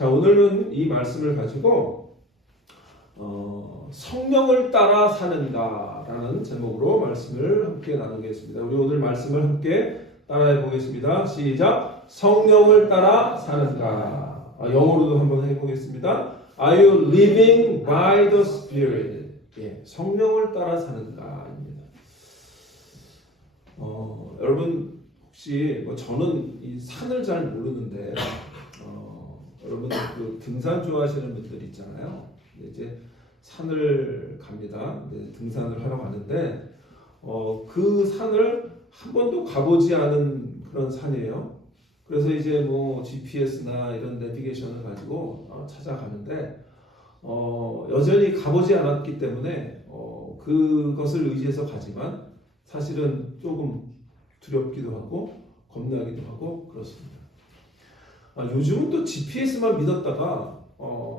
자, 오늘은 이 말씀을 가지고 성령을 따라 사는가라는 제목으로 말씀을 함께 나누겠습니다. 우리 오늘 말씀을 함께 따라해 보겠습니다. 시작. 성령을 따라 사는가. 영어로도 한번 해보겠습니다. Are you living by the Spirit? 예, 성령을 따라 사는가입니다. 여러분 혹시 저는 이 산을 잘 모르는데 여러분 그 등산 좋아하시는 분들 있잖아요. 이제 산을 갑니다. 등산을 하러 가는데 그 산을 한 번도 가보지 않은 그런 산이에요. 그래서 이제 뭐 GPS나 이런 내비게이션을 가지고 찾아가는데 여전히 가보지 않았기 때문에 그것을 의지해서 가지만 사실은 조금 두렵기도 하고 겁나기도 하고 그렇습니다. 요즘은 또 GPS만 믿었다가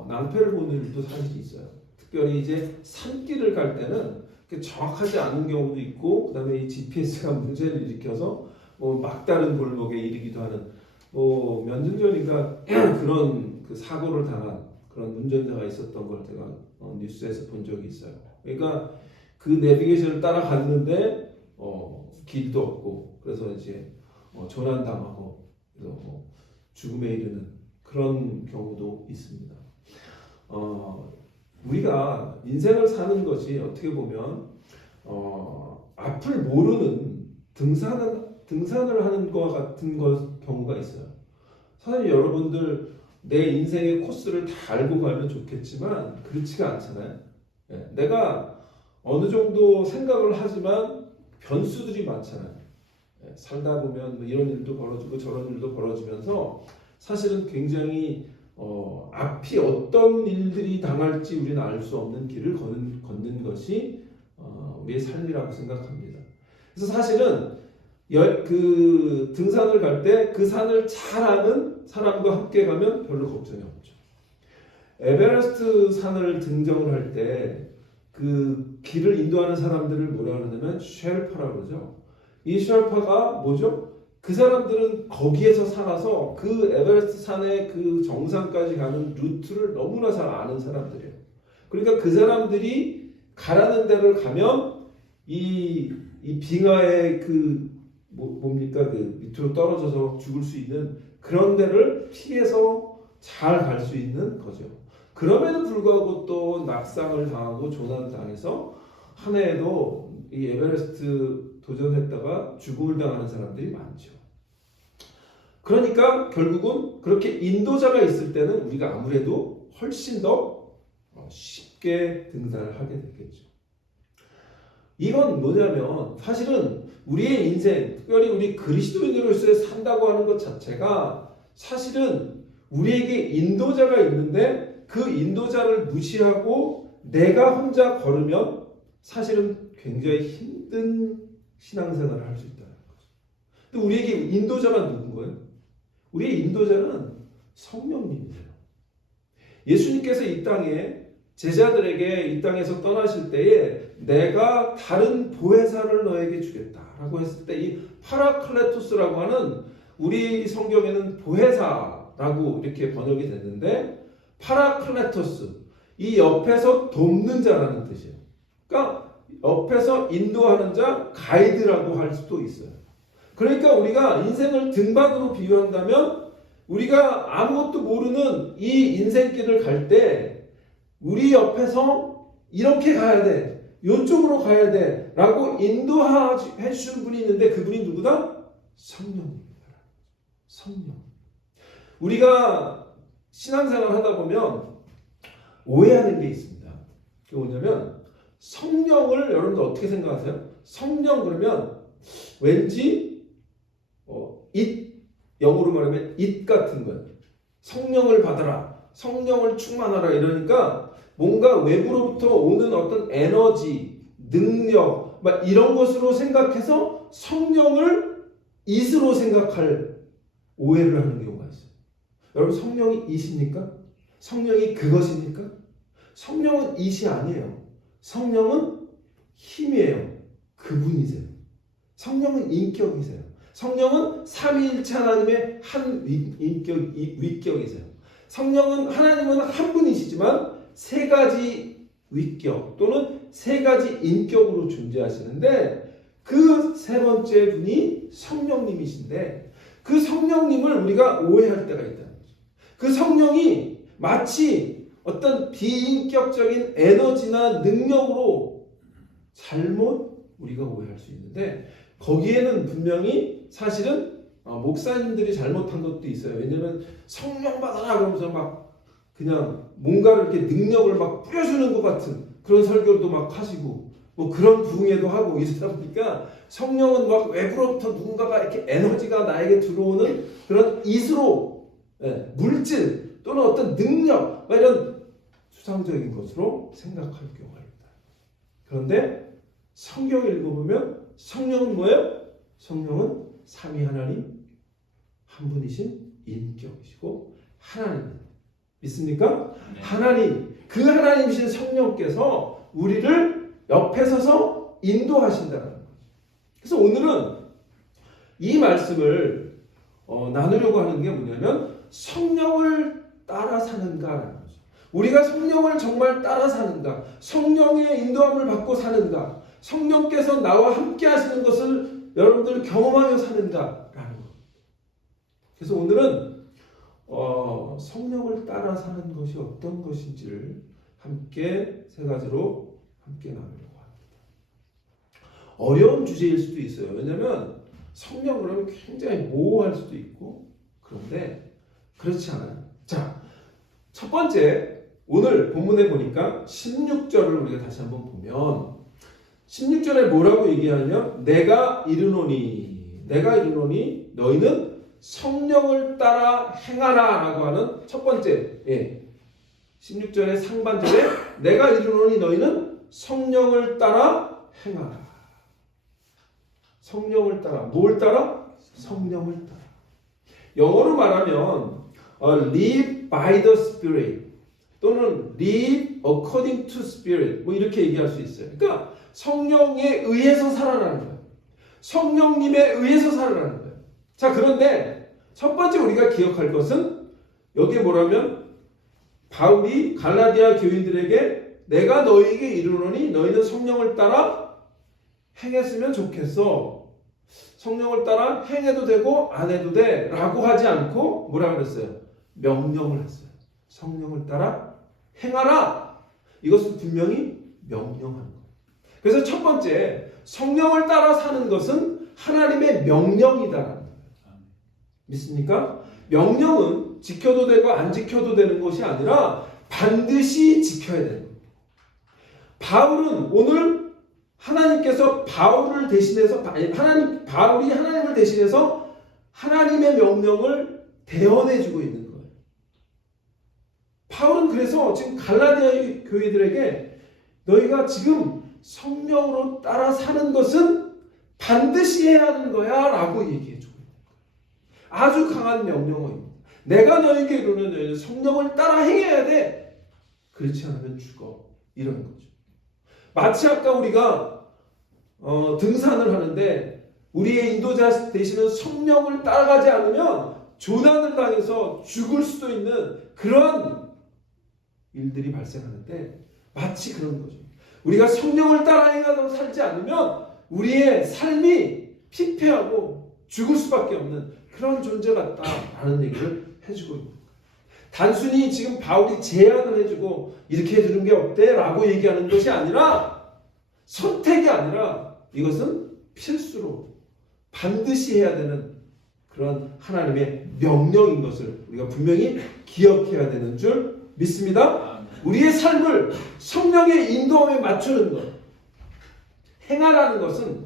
낭패를 보는 일도 사실 있어요. 특별히 이제 산길을 갈 때는 정확하지 않은 경우도 있고, 그다음에 이 GPS가 문제를 일으켜서 막다른 골목에 이르기도 하는 몇 년 전인가 그런 그 사고를 당한 그런 운전자가 있었던 걸 제가 뉴스에서 본 적이 있어요. 그러니까 그 내비게이션을 따라갔는데 길도 없고 그래서 이제 조난당하고 그래서 죽음에 이르는 그런 경우도 있습니다. 우리가 인생을 사는 것이 어떻게 보면 앞을 모르는 등산을 하는 것 같은 경우가 있어요. 사실 여러분들 내 인생의 코스를 다 알고 가면 좋겠지만 그렇지가 않잖아요. 내가 어느 정도 생각을 하지만 변수들이 많잖아요. 살다 보면 이런 일도 벌어지고 저런 일도 벌어지면서 사실은 굉장히 앞이 어떤 일들이 당할지 우리는 알 수 없는 길을 걷는 것이 우리의 삶이라고 생각합니다. 그래서 사실은 그 등산을 갈 때 그 산을 잘 아는 사람과 함께 가면 별로 걱정이 없죠. 에베레스트 산을 등정을 할 때 그 길을 인도하는 사람들을 뭐라 그러냐면 쉘파라고 그러죠. 이 쉘파가 뭐죠? 그 사람들은 거기에서 살아서 그 에베레스트 산의 그 정상까지 가는 루트를 너무나 잘 아는 사람들이에요. 그러니까 그 사람들이 가라는 데를 가면 이 빙하의 그 뭡니까 그 밑으로 떨어져서 죽을 수 있는 그런 데를 피해서 잘 갈 수 있는 거죠. 그럼에도 불구하고 또 낙상을 당하고 조난당해서 한 해에도 이 에베레스트 도전했다가 죽음을 당하는 사람들이 많죠. 그러니까 결국은 그렇게 인도자가 있을 때는 우리가 아무래도 훨씬 더 쉽게 등산을 하게 되겠죠. 이건 뭐냐면 사실은 우리의 인생, 특별히 우리 그리스도인으로서 산다고 하는 것 자체가 사실은 우리에게 인도자가 있는데 그 인도자를 무시하고 내가 혼자 걸으면 사실은 굉장히 힘든 신앙생활을 할 수 있다는 거죠. 또 우리에게 인도자가 누군 거예요? 우리의 인도자는 성령님이세요. 예수님께서 이 땅에 제자들에게 이 땅에서 떠나실 때에 내가 다른 보혜사를 너에게 주겠다라고 했을 때 이 파라클레토스라고 하는 우리 성경에는 보혜사라고 이렇게 번역이 됐는데 파라클레토스 이 옆에서 돕는 자라는 뜻이에요. 그러니까 옆에서 인도하는 자, 가이드라고 할 수도 있어요. 그러니까 우리가 인생을 등반으로 비유한다면 우리가 아무것도 모르는 이 인생길을 갈 때 우리 옆에서 이렇게 가야 돼, 이쪽으로 가야 돼 라고 인도해 주신 분이 있는데 그분이 누구다? 성령입니다. 성령. 우리가 신앙생활 하다 보면 오해하는 게 있습니다. 그게 뭐냐면 성령을 여러분들 어떻게 생각하세요? 성령 그러면 왠지 it 영어로 말하면 it 같은 거예요. 성령을 받아라, 성령을 충만하라 이러니까 뭔가 외부로부터 오는 어떤 에너지, 능력 막 이런 것으로 생각해서 성령을 it으로 생각할 오해를 하는 경우가 있어요. 여러분 성령이 it입니까? 성령이 그것입니까? 성령은 it이 아니에요. 성령은 힘이에요. 그분이세요. 성령은 인격이세요. 성령은 삼위일체 하나님의 한 위격이세요. 성령은 하나님은 한 분이시지만 세 가지 위격 또는 세 가지 인격으로 존재하시는데 그 세 번째 분이 성령님이신데 그 성령님을 우리가 오해할 때가 있다는 거죠. 그 성령이 마치 어떤 비인격적인 에너지나 능력으로 잘못 우리가 오해할 수 있는데 거기에는 분명히 사실은 목사님들이 잘못한 것도 있어요. 왜냐하면 성령 받아라 그러면서 막 그냥 뭔가를 이렇게 능력을 막 뿌려주는 것 같은 그런 설교도 막 하시고 뭐 그런 부흥회도 하고 이러다 보니까 성령은 막 외부로부터 누군가가 이렇게 에너지가 나에게 들어오는 그런 이수로 물질 또는 어떤 능력 이런 수상적인 것으로 생각할 경우가 있다. 그런데 성경을 읽어보면 성령은 뭐예요? 성령은 삼위 하나님 한 분이신 인격이시고 하나님입니다. 믿습니까? 네. 하나님, 그 하나님이신 성령께서 우리를 옆에 서서 인도하신다는 거죠. 그래서 오늘은 이 말씀을 나누려고 하는 게 뭐냐면 성령을 따라 사는가라는 거죠. 우리가 성령을 정말 따라 사는가? 성령의 인도함을 받고 사는가? 성령께서 나와 함께 하시는 것을 여러분들 경험하며 사는가라는 것. 그래서 오늘은 성령을 따라 사는 것이 어떤 것인지를 함께 세 가지로 함께 나누려고 합니다. 어려운 주제일 수도 있어요. 왜냐하면 성령 그러면 굉장히 모호할 수도 있고 그런데 그렇지 않아요. 자, 첫 번째 오늘 본문에 보니까 16절을 우리가 다시 한번 보면 16절에 뭐라고 얘기하냐면 내가 이르노니 너희는 성령을 따라 행하라 라고 하는 첫 번째 16절의 상반절에 내가 이르노니 너희는 성령을 따라 행하라. 성령을 따라 뭘 따라? 성령을 따라. 영어로 말하면 live by the Spirit 또는 live according to Spirit 뭐 이렇게 얘기할 수 있어요. 그러니까 성령에 의해서 살아라는 거예요. 성령님에 의해서 살아라는 거예요. 자, 그런데 첫 번째 우리가 기억할 것은 여기에 뭐라면 바울이 갈라디아 교인들에게 내가 너희에게 이르노니 너희는 성령을 따라 행했으면 좋겠어. 성령을 따라 행해도 되고 안 해도 돼 라고 하지 않고 뭐라 그랬어요? 명령을 했어요. 성령을 따라 행하라. 이것은 분명히 명령하는 거예요. 그래서 첫 번째 성령을 따라 사는 것은 하나님의 명령이다라는 거예요. 믿습니까? 명령은 지켜도 되고 안 지켜도 되는 것이 아니라 반드시 지켜야 되는 거예요. 바울은 오늘 하나님께서 바울을 대신해서 바울이 하나님을 대신해서 하나님의 명령을 대언해주고 있는 거예요. 바울은 그래서 지금 갈라디아 교회들에게 너희가 지금 성령으로 따라 사는 것은 반드시 해야 하는 거야 라고 얘기해주고 있는 거예요. 아주 강한 명령어입니다. 내가 너희에게 이르노니 너희는 성령을 따라 행해야 돼. 그렇지 않으면 죽어. 이런 거죠. 마치 아까 우리가 등산을 하는데 우리의 인도자 되시는 성령을 따라가지 않으면 조난을 당해서 죽을 수도 있는 그런 일들이 발생하는데 마치 그런 거죠. 우리가 성령을 따라 행하도록 살지 않으면 우리의 삶이 피폐하고 죽을 수밖에 없는 그런 존재 같다라는 얘기를 해주고 있는 거예요. 단순히 지금 바울이 제안을 해주고 이렇게 해주는 게 어때? 라고 얘기하는 것이 아니라 선택이 아니라 이것은 필수로 반드시 해야 되는 그런 하나님의 명령인 것을 우리가 분명히 기억해야 되는 줄 믿습니다. 우리의 삶을 성령의 인도함에 맞추는 것, 행하라는 것은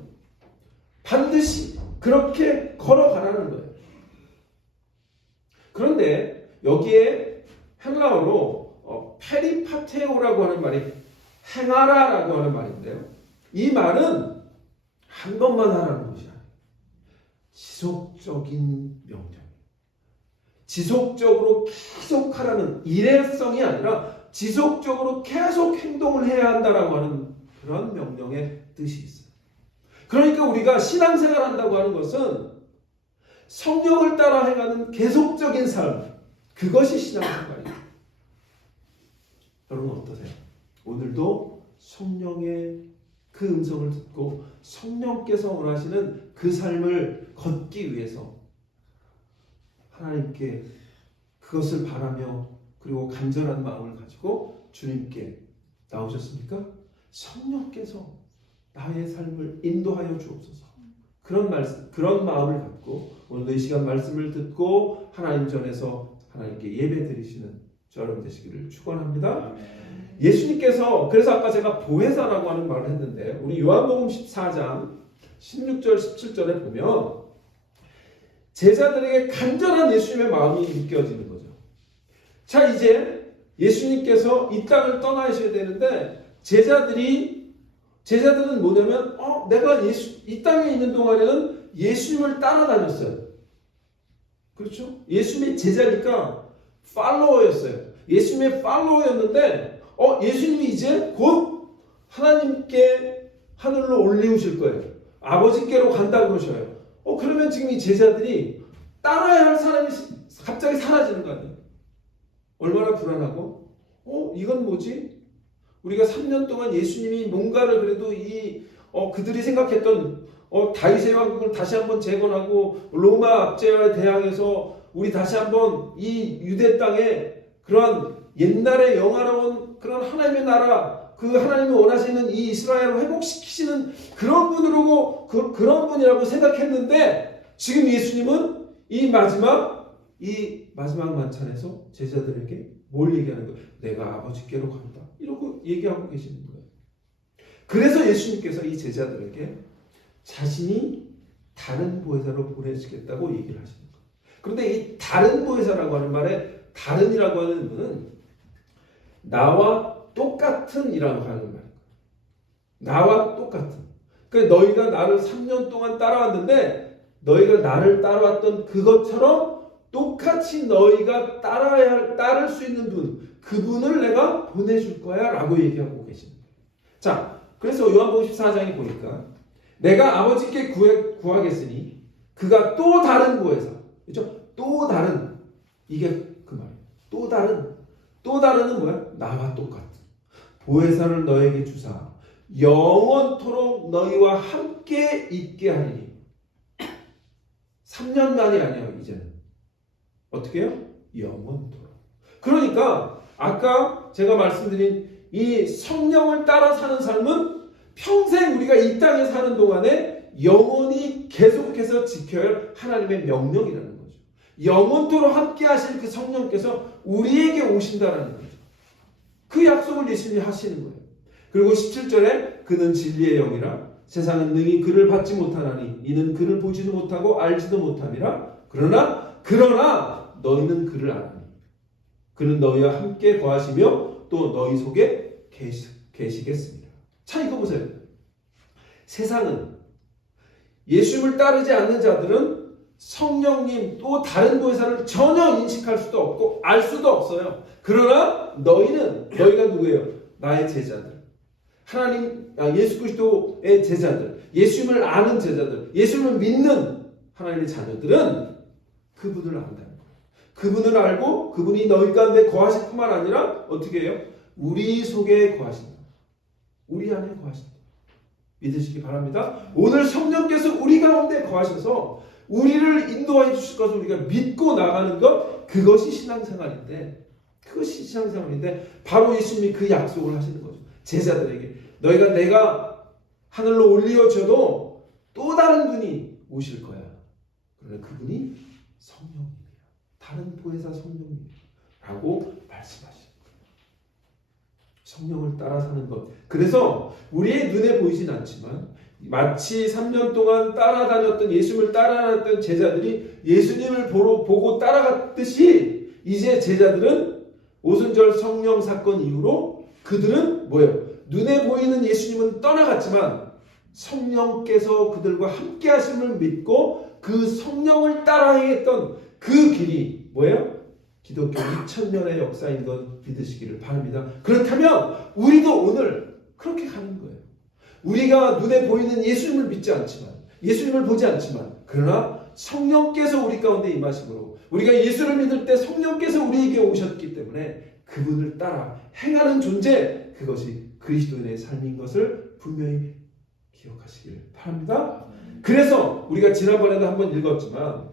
반드시 그렇게 걸어가라는 거예요. 그런데 여기에 헬라어로 페리파테오라고 하는 말이 행하라라고 하는 말인데요. 이 말은 한 번만 하라는 것이 아니에요. 지속적인 명령. 지속적으로 계속 하라는 일회성이 아니라 지속적으로 계속 행동을 해야 한다라고 하는 그런 명령의 뜻이 있어요. 그러니까 우리가 신앙생활 한다고 하는 것은 성령을 따라 행하는 계속적인 삶, 그것이 신앙생활이에요. 여러분 어떠세요? 오늘도 성령의 그 음성을 듣고 성령께서 원하시는 그 삶을 걷기 위해서 하나님께 그것을 바라며 그리고 간절한 마음을 가지고 주님께 나오셨습니까? 성령께서 나의 삶을 인도하여 주옵소서. 그런 마음을 갖고 오늘도 이 시간 말씀을 듣고 하나님 전에서 하나님께 예배 드리시는 저 여러분 되시기를 축원합니다. 예수님께서 그래서 아까 제가 보혜사라고 하는 말을 했는데 우리 요한복음 14장 16절 17절에 보면 제자들에게 간절한 예수님의 마음이 느껴지는 거죠. 자, 이제 예수님께서 이 땅을 떠나셔야 되는데 제자들은 뭐냐면 내가 이 땅에 있는 동안에는 예수님을 따라다녔어요. 그렇죠? 예수님의 제자니까 팔로워였어요. 예수님의 팔로워였는데 예수님이 이제 곧 하나님께 하늘로 올리우실 거예요. 아버지께로 간다 그러셔요. 그러면 지금 이 제자들이 따라야 할 사람이 갑자기 사라지는 거 아니에요? 얼마나 불안하고 이건 뭐지? 우리가 3년 동안 예수님이 뭔가를 그래도 그들이 생각했던 다윗의 왕국을 다시 한번 재건하고 로마 압제에 대항해서 우리 다시 한번 이 유대 땅에 그런 옛날의 영화로운 그런 하나님의 나라 그 하나님이 원하시는 이 이스라엘을 회복시키시는 그런 그런 분이라고 생각했는데 지금 예수님은 이 마지막 만찬에서 제자들에게 뭘 얘기하는 거예요? 내가 아버지께로 간다. 이러고 얘기하고 계시는 거예요. 그래서 예수님께서 이 제자들에게 자신이 다른 보혜사로 보내시겠다고 얘기를 하시는 거예요. 그런데 이 다른 보혜사라고 하는 말에 다른이라고 하는 분은 나와 똑같은 이라고 하는 말이에요. 나와 똑같은. 그러니까 너희가 나를 3년 동안 따라왔는데 너희가 나를 따라왔던 그것처럼 똑같이 너희가 따를 수 있는 분, 그분을 내가 보내줄 거야 라고 얘기하고 계십니다. 자, 그래서 요한복음 14장에 보니까 내가 아버지께 구하겠으니 그가 또 다른 보혜사, 그렇죠? 또 다른, 이게 그 말이에요. 또 다른은 뭐야? 나와 똑같은 보혜사를 너에게 주사 영원토록 너희와 함께 있게 하리니. 3년만이 아니에요. 이제는 어떻게 해요? 영원토록. 그러니까 아까 제가 말씀드린 이 성령을 따라 사는 삶은 평생 우리가 이 땅에 사는 동안에 영원히 계속해서 지켜야 할 하나님의 명령이라는 거죠. 영원토록 함께 하실 그 성령께서 우리에게 오신다라는 거죠. 그 약속을 예수님이 하시는 거예요. 그리고 17절에 그는 진리의 영이라 세상은 능히 그를 받지 못하나니 이는 그를 보지도 못하고 알지도 못함이라. 그러나 너희는 그를 아나니 그는 너희와 함께 거하시며 또 너희 속에 계시겠습니다. 자, 이거 보세요. 세상은 예수님을 따르지 않는 자들은 성령님 또 다른 보혜사를 전혀 인식할 수도 없고 알 수도 없어요. 그러나 너희가 누구예요? 나의 제자들. 예수 그리스도의 제자들. 예수님을 아는 제자들. 예수님을 믿는 하나님의 자녀들은 그분을 안다는 거예요. 그분을 알고 그분이 너희 가운데 거하실 뿐만 아니라 어떻게 해요? 우리 속에 거하신다. 우리 안에 거하신다. 믿으시기 바랍니다. 오늘 성령께서 우리 가운데 거하셔서 우리를 인도해 주실 것을 우리가 믿고 나가는 것, 그것이 신앙생활인데 바로 예수님이 그 약속을 하시는 거죠. 제자들에게 내가 하늘로 올려줘도 또 다른 분이 오실 거야. 그러나 그분이 성령이에요. 다른 보혜사 성령이라고 말씀하십니다. 성령을 따라 사는 것. 그래서 우리의 눈에 보이진 않지만 마치 3년 동안 따라다녔던 예수님을 따라다녔던 제자들이 예수님을 보고 따라갔듯이 이제 제자들은 오순절 성령 사건 이후로 그들은 뭐예요? 눈에 보이는 예수님은 떠나갔지만 성령께서 그들과 함께 하심을 믿고 그 성령을 따라 행했던 그 길이 뭐예요? 기독교 2000년의 역사인 것 믿으시기를 바랍니다. 그렇다면 우리도 오늘 그렇게 가는 거예요. 우리가 눈에 보이는 예수님을 믿지 않지만, 예수님을 보지 않지만, 그러나 성령께서 우리 가운데 임하심으로 우리가 예수를 믿을 때 성령께서 우리에게 오셨기 때문에 그 그분을 따라 행하는 존재, 그것이 그리스도인의 삶인 것을 분명히 기억하시기를 바랍니다. 그래서 우리가 지난번에도 한번 읽었지만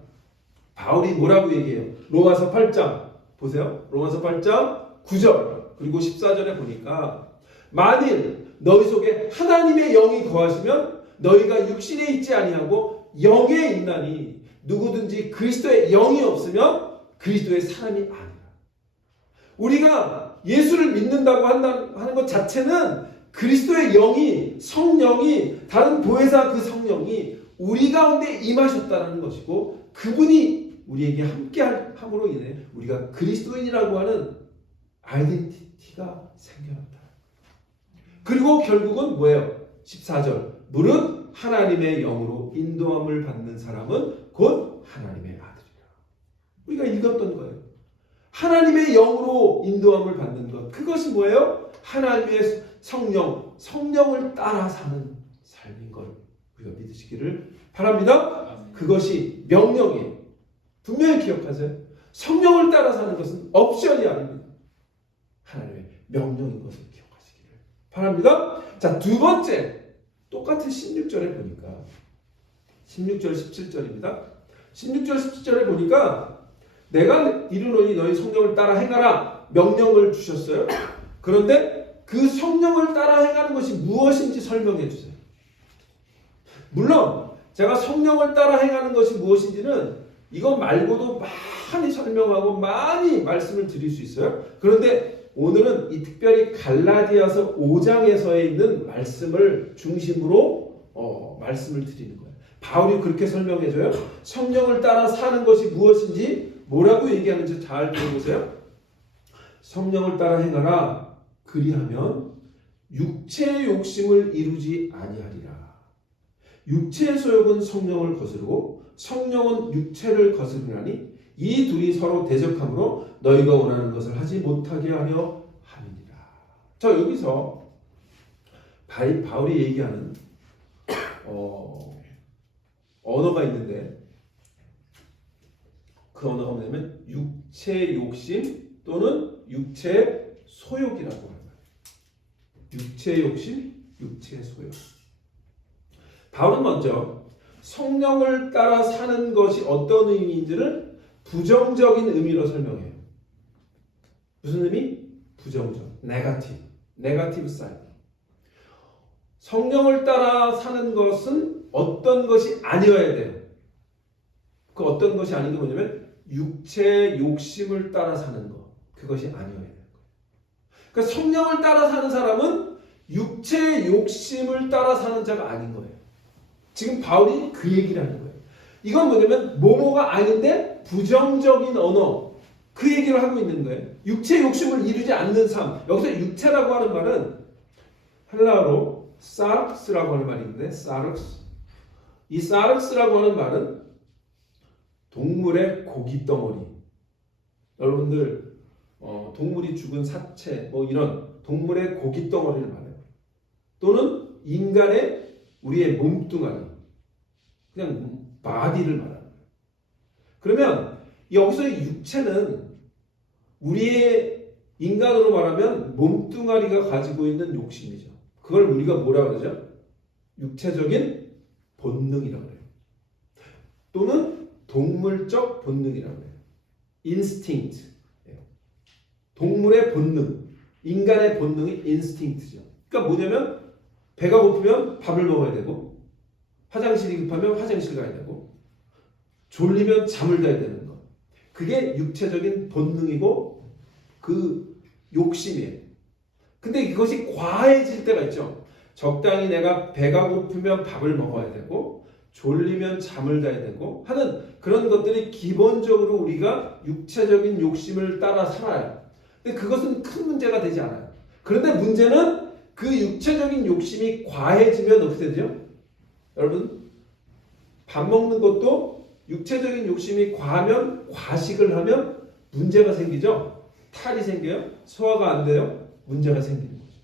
바울이 뭐라고 얘기해요? 로마서 8장 보세요. 로마서 8장 9절 그리고 14절에 보니까 만일 너희 속에 하나님의 영이 거하시면 너희가 육신에 있지 아니하고 영에 있나니 누구든지 그리스도의 영이 없으면 그리스도의 사람이 아니라. 우리가 예수를 믿는다고 하는 것 자체는 그리스도의 영이, 성령이, 다른 보혜사 그 성령이 우리 가운데 임하셨다는 것이고 그분이 우리에게 함께 함으로 인해 우리가 그리스도인이라고 하는 아이덴티티가 생겨났다. 그리고 결국은 뭐예요? 14절 무릇 하나님의 영으로 인도함을 받는 사람은 곧 하나님의 아들이라. 우리가 읽었던 거예요. 하나님의 영으로 인도함을 받는 것. 그것이 뭐예요? 하나님의 성령을 따라 사는 삶인 걸 우리가 믿으시기를 바랍니다. 그것이 명령이에요. 분명히 기억하세요. 성령을 따라 사는 것은 옵션이 아닙니다. 하나님의 명령인 것을 기억하시기를 바랍니다. 자, 두 번째. 똑같은 16절에 보니까 16절 17절입니다. 16절 17절에 보니까 내가 이르노니 너희 성령을 따라 행하라 명령을 주셨어요. 그런데 그 성령을 따라 행하는 것이 무엇인지 설명해 주세요. 물론 제가 성령을 따라 행하는 것이 무엇인지는 이것 말고도 많이 설명하고 많이 말씀을 드릴 수 있어요. 그런데 오늘은 이 특별히 갈라디아서 5장에서에 있는 말씀을 중심으로 말씀을 드리는 거예요. 바울이 그렇게 설명해줘요. 성령을 따라 사는 것이 무엇인지 뭐라고 얘기하는지 잘 들어보세요. 성령을 따라 행하라. 그리하면 육체의 욕심을 이루지 아니하리라. 육체의 소욕은 성령을 거스르고 성령은 육체를 거스르나니 이 둘이 서로 대적함으로 너희가 원하는 것을 하지 못하게 하려 함이니라. 자, 여기서 바울이 얘기하는 언어가 있는데 그 언어가 뭐냐면 육체 욕심 또는 육체 소욕이라고 하는 거예요. 육체 욕심, 육체 소욕. 바울은 먼저 성령을 따라 사는 것이 어떤 의미인지를 부정적인 의미로 설명해요. 무슨 의미? 부정적, 네거티브 사이드. 성령을 따라 사는 것은 어떤 것이 아니어야 돼요. 그 어떤 것이 아닌 게 뭐냐면 육체 욕심을 따라 사는 것. 그것이 아니어야 되는 거예요. 그러니까 성령을 따라 사는 사람은 육체 욕심을 따라 사는 자가 아닌 거예요. 지금 바울이 그 얘기를 하는 거예요. 이건 뭐냐면 뭐뭐가 아닌데 부정적인 언어, 그 얘기를 하고 있는 거예요. 육체 욕심을 이루지 않는 삶. 여기서 육체라고 하는 말은 헬라어로 사르크스라고 하는 말이 있는데 사르크스. 이 사르크스라고 하는 말은 동물의 고기 덩어리. 여러분들 동물이 죽은 사체 뭐 이런 동물의 고기 덩어리를 말해요. 또는 인간의 우리의 몸뚱아리. 그냥 바디를 말하는 거예요. 그러면 여기서의 육체는 우리의 인간으로 말하면 몸뚱아리가 가지고 있는 욕심이죠. 그걸 우리가 뭐라 그러죠? 육체적인 본능이라고 해요. 또는 동물적 본능이라고 해요. 인스팅트. 동물의 본능, 인간의 본능이 인스팅트죠. 그러니까 뭐냐면 배가 고프면 밥을 먹어야 되고 화장실이 급하면 화장실 가야 되고 졸리면 잠을 자야 되는 것. 그게 육체적인 본능이고 그 욕심이에요. 근데 이것이 과해질 때가 있죠. 적당히 내가 배가 고프면 밥을 먹어야 되고 졸리면 잠을 자야 되고 하는 그런 것들이 기본적으로 우리가 육체적인 욕심을 따라 살아요. 근데 그것은 큰 문제가 되지 않아요. 그런데 문제는 그 육체적인 욕심이 과해지면 어떻게 되죠? 여러분, 밥 먹는 것도 육체적인 욕심이 과하면, 과식을 하면 문제가 생기죠? 탈이 생겨요? 소화가 안 돼요? 문제가 생기는 거죠.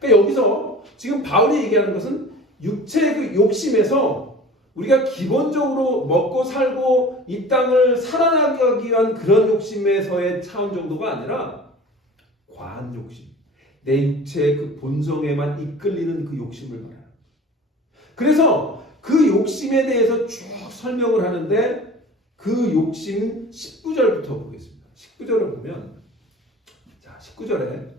그러니까 여기서 지금 바울이 얘기하는 것은 육체의 그 욕심에서 우리가 기본적으로 먹고 살고 이 땅을 살아나기 위한 그런 욕심에서의 차원 정도가 아니라 과한 욕심, 내 육체의 그 본성에만 이끌리는 그 욕심을 말해요. 그래서 그 욕심에 대해서 쭉 설명을 하는데 그 욕심 19절부터 보겠습니다. 19절을 보면, 자, 19절에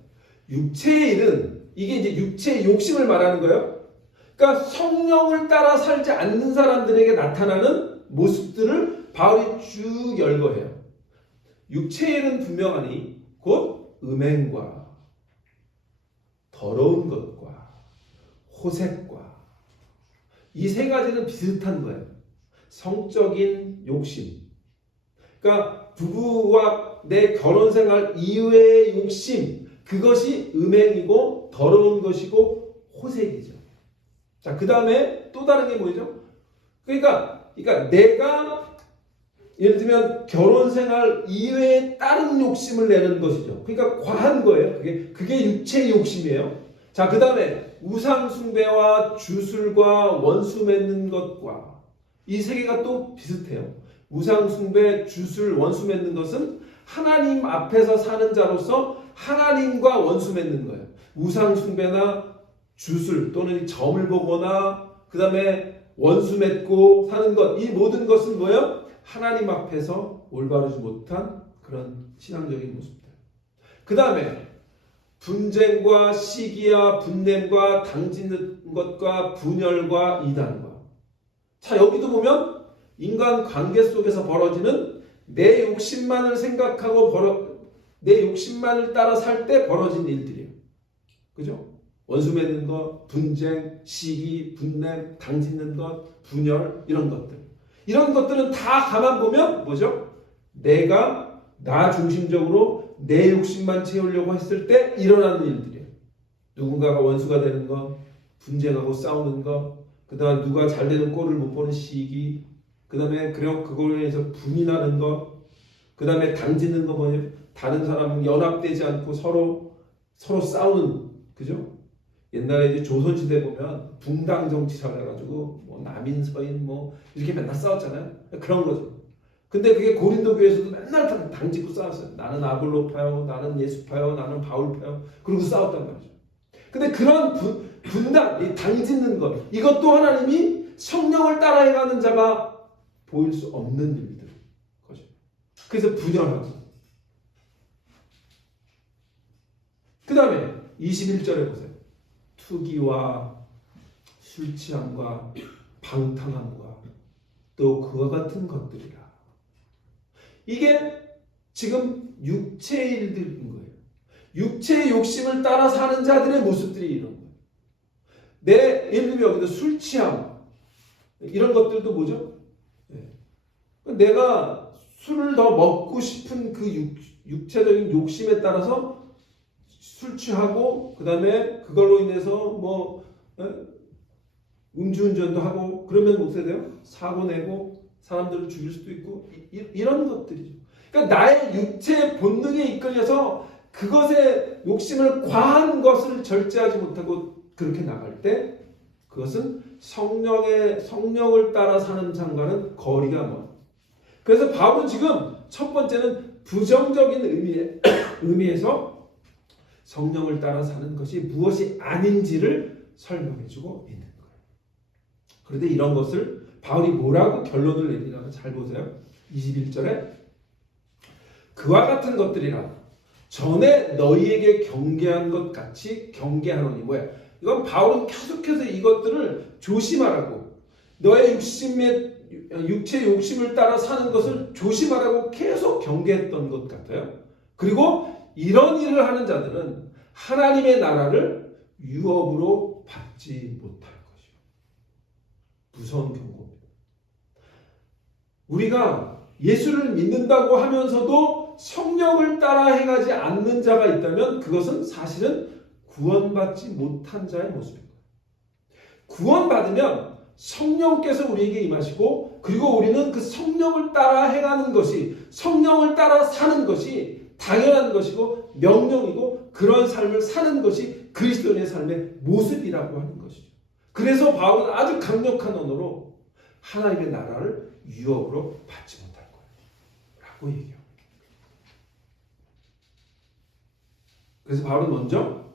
육체의 일은, 이게 이제 육체의 욕심을 말하는 거예요. 그러니까 성령을 따라 살지 않는 사람들에게 나타나는 모습들을 바울이 쭉 열거해요. 육체의 일은 분명하니 곧 음행과 더러운 것과 호색과, 이 세 가지는 비슷한 거예요. 성적인 욕심. 그러니까 부부와 내 결혼 생활 이후의 욕심, 그것이 음행이고 더러운 것이고 호색이죠. 자, 그 다음에 또 다른 게 뭐죠? 그러니까 내가 예를 들면 결혼 생활 이외에 다른 욕심을 내는 것이죠. 그러니까 과한 거예요. 그게 육체의 욕심이에요. 자, 그 다음에 우상 숭배와 주술과 원수 맺는 것과, 이 세 개가 또 비슷해요. 우상 숭배, 주술, 원수 맺는 것은 하나님 앞에서 사는 자로서 하나님과 원수 맺는 거예요. 우상 숭배나 주술 또는 점을 보거나 그 다음에 원수 맺고 사는 것, 이 모든 것은 뭐예요? 하나님 앞에서 올바르지 못한 그런 신앙적인 모습들. 그 다음에 분쟁과 시기와 분냄과 당짓는 것과 분열과 이단과. 자, 여기도 보면 인간 관계 속에서 벌어지는 내 욕심만을 생각하고 내 욕심만을 따라 살 때 벌어진 일들이에요. 그죠? 원수 맺는 것, 분쟁, 시기, 분냄, 당짓는 것, 분열, 이런 것들. 이런 것들은 다 가만 보면 뭐죠? 내가 나 중심적으로 내 욕심만 채우려고 했을 때 일어나는 일들이에요. 누군가가 원수가 되는 것, 분쟁하고 싸우는 것, 그 다음 누가 잘 되는 꼴을 못 보는 시기, 그 다음에 그걸로 인해서 분이 나는 것, 그 다음에 당짓는 거 뭐냐면 다른 사람은 연합되지 않고 서로 싸우는, 그죠? 옛날에 이제 조선시대 보면 붕당 정치라고 해가지고 뭐 남인 서인 뭐 이렇게 맨날 싸웠잖아요. 그런 거죠. 근데 그게 고린도 교회에서도 맨날 당짓고 싸웠어요. 나는 아볼로파요, 나는 예수파요, 나는 바울파요. 그러고 싸웠단 말이죠. 근데 그런 분당, 이 당짓는 것, 이것도 하나님이 성령을 따라 행하는 자가 보일 수 없는 일들 거죠. 그래서 분열하고. 그 다음에 21절에 보세요. 투기와 술 취함과 방탕함과 또 그와 같은 것들이라. 이게 지금 육체의 일들인 거예요. 육체의 욕심을 따라 사는 자들의 모습들이 이런 거예요. 예를 들면 여기도 술 취함, 이런 것들도 뭐죠? 내가 술을 더 먹고 싶은 그 육체적인 욕심에 따라서 술 취하고, 그 다음에 그걸로 인해서 뭐 음주운전도 하고, 그러면 어떻게 돼요? 사고 내고 사람들을 죽일 수도 있고, 이런 것들이죠. 그러니까 나의 육체의 본능에 이끌려서 그것의 욕심을 과한 것을 절제하지 못하고 그렇게 나갈 때, 그것은 성령을 따라 사는 상과는 거리가 멀어요. 그래서 바울은 지금 첫 번째는 부정적인 의미에서 성령을 따라 사는 것이 무엇이 아닌지를 설명해주고 있는 거예요. 그런데 이런 것을 바울이 뭐라고 결론을 내리냐면 잘 보세요. 21절에 그와 같은 것들이라 전에 너희에게 경계한 것 같이 경계하노니. 뭐야? 이건 바울은 계속해서 이것들을 조심하라고, 너의 육체의 욕심을 따라 사는 것을 조심하라고 계속 경계했던 것 같아요. 그리고 이런 일을 하는 자들은 하나님의 나라를 유업으로 받지 못할 것이요. 무서운 경고입니다. 우리가 예수를 믿는다고 하면서도 성령을 따라 행하지 않는 자가 있다면 그것은 사실은 구원받지 못한 자의 모습입니다. 구원받으면 성령께서 우리에게 임하시고, 그리고 우리는 그 성령을 따라 행하는 것이, 성령을 따라 사는 것이 당연한 것이고 명령이고, 그런 삶을 사는 것이 그리스도인의 삶의 모습이라고 하는 것이죠. 그래서 바울은 아주 강력한 언어로 하나님의 나라를 유업으로 받지 못할 거예요 라고 얘기합니다. 그래서 바울은 먼저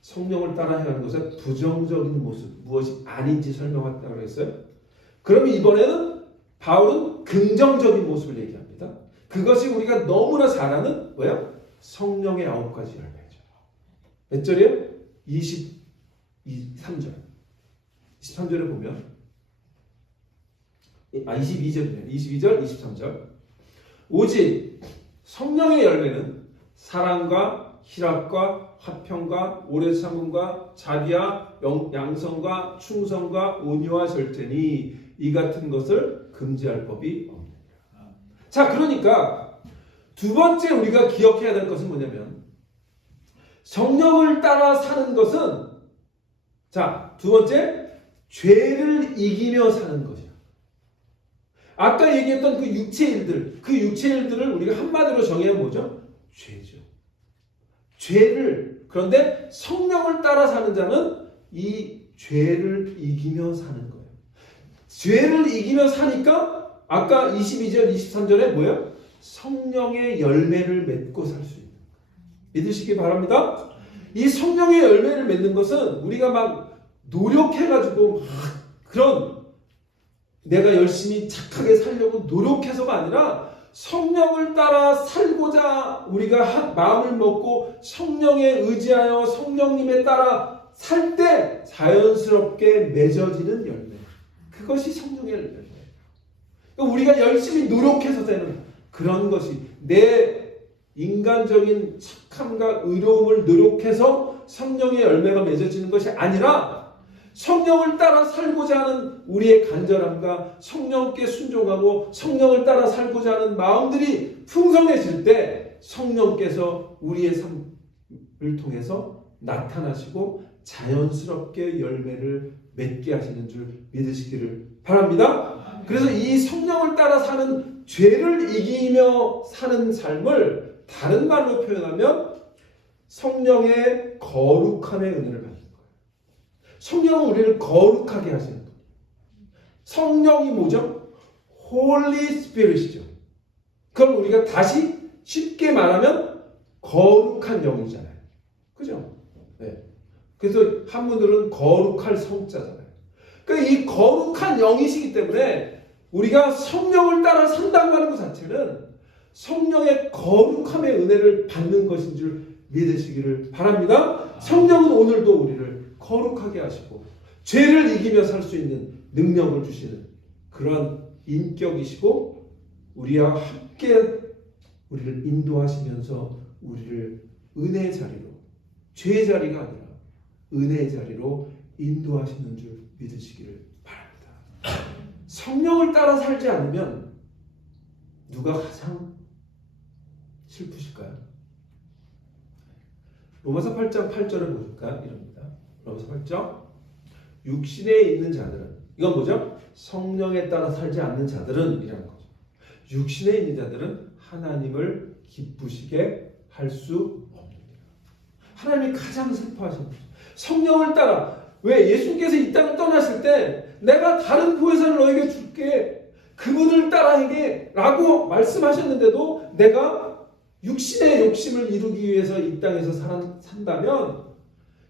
성령을 따라 행하는 것의 부정적인 모습, 무엇이 아닌지 설명했다고 했어요. 그러면 이번에는 바울은 긍정적인 모습을 얘기합니다. 그것이 우리가 너무나 잘 아는 뭐야? 성령의 9가지 열매죠. 몇 절이에요? 23절. 23절에 보면 22절이네요. 22절, 23절. 오직 성령의 열매는 사랑과 희락과 화평과 오래 참음과 자비와 양성과 충성과 온유와 절제니 이 같은 것을 금지할 법이 없느니라. 자, 그러니까 두 번째 우리가 기억해야 될 것은 뭐냐면 성령을 따라 사는 것은 자, 두 번째 죄를 이기며 사는 것이야. 아까 얘기했던 그 육체 일들, 그 육체 일들을 우리가 한마디로 정의하면 뭐죠? 죄죠. 죄를, 그런데 성령을 따라 사는 자는 이 죄를 이기며 사는 거예요. 죄를 이기며 사니까 아까 22절, 23절에 뭐예요? 성령의 열매를 맺고 살 수 있는 거예요. 믿으시기 바랍니다. 이 성령의 열매를 맺는 것은 우리가 막 노력해가지고 막 그런 내가 열심히 착하게 살려고 노력해서가 아니라 성령을 따라 살고자 우리가 마음을 먹고 성령에 의지하여 성령님에 따라 살 때 자연스럽게 맺어지는 열매. 그것이 성령의 열매예요. 그러니까 우리가 열심히 노력해서 되는 그런 것이 내 인간적인 착함과 의로움을 노력해서 성령의 열매가 맺어지는 것이 아니라 성령을 따라 살고자 하는 우리의 간절함과 성령께 순종하고 성령을 따라 살고자 하는 마음들이 풍성해질 때 성령께서 우리의 삶을 통해서 나타나시고 자연스럽게 열매를 맺게 하시는 줄 믿으시기를 바랍니다. 그래서 이 성령을 따라 사는 죄를 이기며 사는 삶을 다른 말로 표현하면 성령의 거룩함의 은혜를 받는 거예요. 성령은 우리를 거룩하게 하시는 거예요. 성령이 뭐죠? Holy Spirit이죠. 그럼 우리가 다시 쉽게 말하면 거룩한 영이잖아요. 그죠? 네. 그래서 한분들은 거룩할 성자잖아요. 그러니까 이 거룩한 영이시기 때문에 우리가 성령을 따라 산다고 하는 것 자체는 성령의 거룩함의 은혜를 받는 것인 줄 믿으시기를 바랍니다. 성령은 오늘도 우리를 거룩하게 하시고 죄를 이기며 살 수 있는 능력을 주시는 그런 인격이시고 우리와 함께 우리를 인도하시면서 우리를 은혜의 자리로 죄의 자리가 아니라 은혜의 자리로 인도하시는 줄 믿으시기를 바랍니다. 성령을 따라 살지 않으면 누가 가장 슬프실까요? 로마서 8장 8절을 보니까 이럽니다. 로마서 8장 육신에 있는 자들은 이건 뭐죠? 성령에 따라 살지 않는 자들은 이라는 거죠. 육신에 있는 자들은 하나님을 기쁘시게 할 수 없느니라. 하나님이 가장 슬퍼하시는 거죠. 성령을 따라 왜 예수께서 이 땅을 떠나실 때 내가 다른 보혜사를 너에게 줄게 그분을 따라 행해 라고 말씀하셨는데도 내가 육신의 욕심을 이루기 위해서 이 땅에서 산다면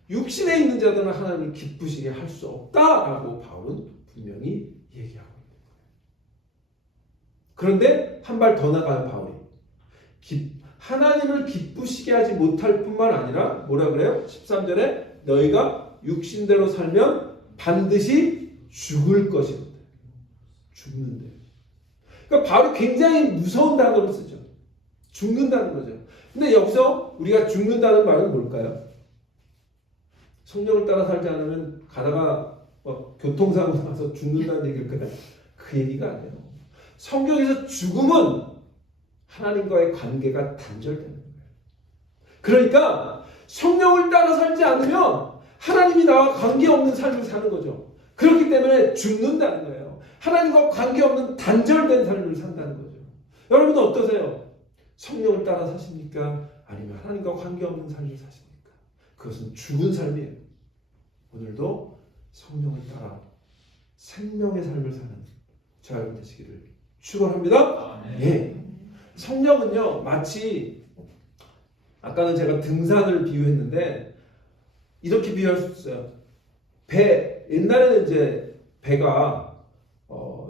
육신에 있는 자들은 하나님을 기쁘시게 할 수 없다라고 바울은 분명히 얘기하고 있는 거예요. 그런데 한 발 더 나가요. 바울이 하나님을 기쁘시게 하지 못할 뿐만 아니라 뭐라 그래요? 13절에 너희가 육신대로 살면 반드시 죽을 것이거든. 죽는데. 그러니까 바울이 굉장히 무서운 단어를 쓰죠. 죽는다는 거죠. 근데 여기서 우리가 죽는다는 말은 뭘까요? 성령을 따라 살지 않으면 가다가 교통사고 나서 죽는다는 얘기일까요? 그 얘기가 아니에요. 성경에서 죽음은 하나님과의 관계가 단절되는 거예요. 그러니까 성령을 따라 살지 않으면 하나님이 나와 관계없는 삶을 사는 거죠. 그렇기 때문에 죽는다는 거예요. 하나님과 관계없는 단절된 삶을 산다는 거죠. 여러분은 어떠세요? 성령을 따라 사십니까? 아니면 하나님과 관계없는 삶을 사십니까? 그것은 죽은 삶이에요. 오늘도 성령을 따라 생명의 삶을 사는 저와 여러분 되시기를 축원합니다. 예. 성령은요 마치 아까는 제가 등산을 비유했는데 이렇게 비유할 수 있어요. 배, 옛날에는 이제 배가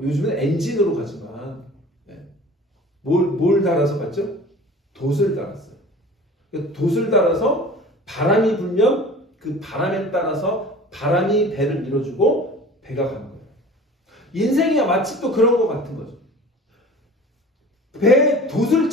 요즘은 엔진으로 가지만 뭘 달아서 갔죠? 돛을 달았어요. 돛을 달아서 바람이 불면 그 바람에 따라서 바람이 배를 밀어주고 배가 가는 거예요. 인생이 마치 또 그런 것 같은 거죠. 배에 돛을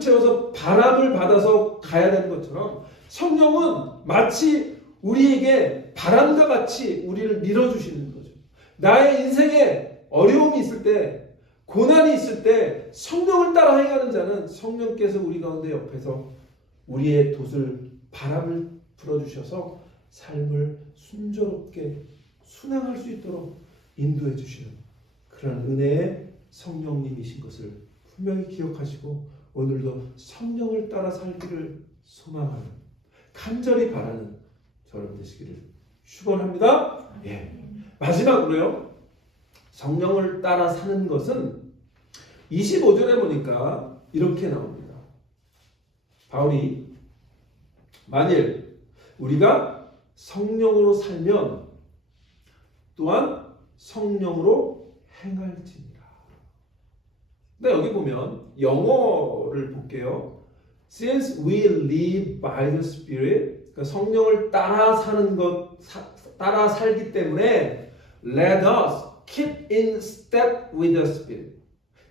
채워서 바람을 받아서 가야 되는 것처럼 성령은 마치 우리에게 바람과 같이 우리를 밀어주시는 거죠. 나의 인생에 어려움이 있을 때, 고난이 있을 때 성령을 따라 행하는 자는 성령께서 우리 가운데 옆에서 우리의 돛을 바람을 불어주셔서 삶을 순조롭게 순행할 수 있도록 인도해 주시는 그런 은혜의 성령님이신 것을 분명히 기억하시고 오늘도 성령을 따라 살기를 소망하는 간절히 바라는 여러분 되시기를 축원합니다. 예. 마지막으로요. 성령을 따라 사는 것은 25절에 보니까 이렇게 나옵니다. 바울이 만일 우리가 성령으로 살면 또한 성령으로 행할지니라. 근데 여기 보면 영어를 볼게요. Since we live by the Spirit, 그러니까 성령을 따라 사는 것, 따라 살기 때문에 let us keep in step with the Spirit.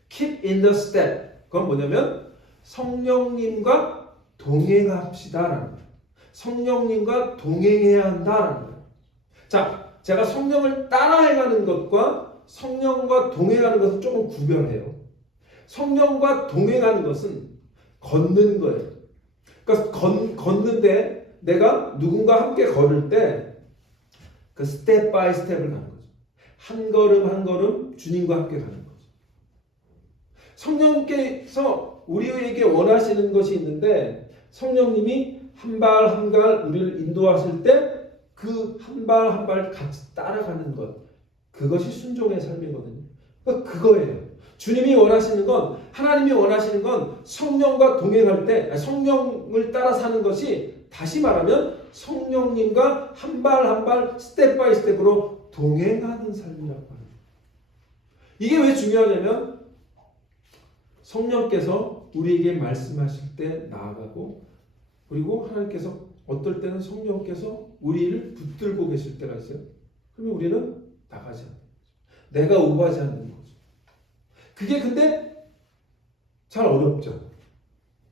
Keep in the step. 그건 뭐냐면 성령님과 동행합시다라는 거예요. 성령님과 동행해야 한다라는 거예요. 자, 제가 성령을 따라 행하는 것과 성령과 동행하는 것은 조금 구별해요. 성령과 동행하는 것은 걷는 거예요. 그러니까 걷는데 내가 누군가 함께 걸을 때 그 스텝 바이 스텝을 가는 거죠. 한 걸음 한 걸음 주님과 함께 가는 거죠. 성령께서 우리에게 원하시는 것이 있는데 성령님이 한 발 한 발 우리를 인도하실 때 그 한 발 한 발 같이 따라가는 것, 그것이 순종의 삶이거든요. 그러니까 그거예요. 주님이 원하시는 건, 하나님이 원하시는 건 성령과 동행할 때, 성령을 따라 사는 것이 다시 말하면 성령님과 한 발 한 발 스텝 바이 스텝으로 동행하는 삶이라고 합니다. 이게 왜 중요하냐면 성령께서 우리에게 말씀하실 때 나아가고, 그리고 하나님께서 어떨 때는 성령께서 우리를 붙들고 계실 때가 있어요. 그러면 우리는 나가지 않는 거죠. 내가 오버하지 않는 거죠. 그게 근데 잘 어렵죠.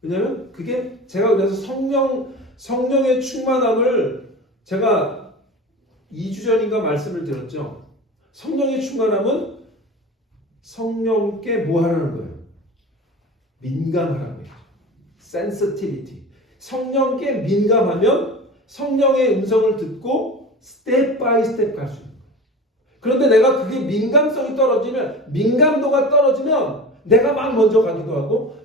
왜냐하면 그게 제가 그래서 성령의 충만함을 제가 2주 전인가 말씀을 드렸죠. 성령의 충만함은 성령께 뭐 하라는 거예요? 민감하라는 거예요. sensitivity. 성령께 민감하면 성령의 음성을 듣고 스텝 바이 스텝 갈 수 있는 거예요. 그런데 내가 그게 민감도가 떨어지면 내가 막 먼저 가기도 하고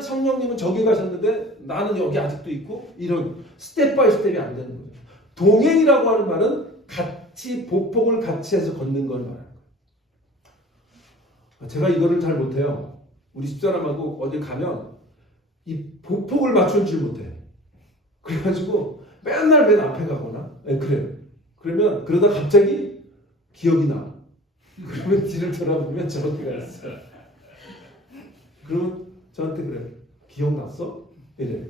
성령님은 저기 가셨는데 나는 여기 아직도 있고 이런 스텝 바이 스텝이 안 되는 거예요. 동행이라고 하는 말은 같이 보폭을 같이 해서 걷는 걸 말하는 거예요. 제가 이거를 잘 못해요. 우리 집사람하고 어디 가면 이 보폭을 맞출 줄 못해. 그래가지고 맨날 맨 앞에 가거나 그래요. 그러면 그러다 갑자기 기억이 나. 그러면 뒤를 돌아보면 저렇게 가 있어. 그러면 저한테 그래요. 기억났어? 이래요.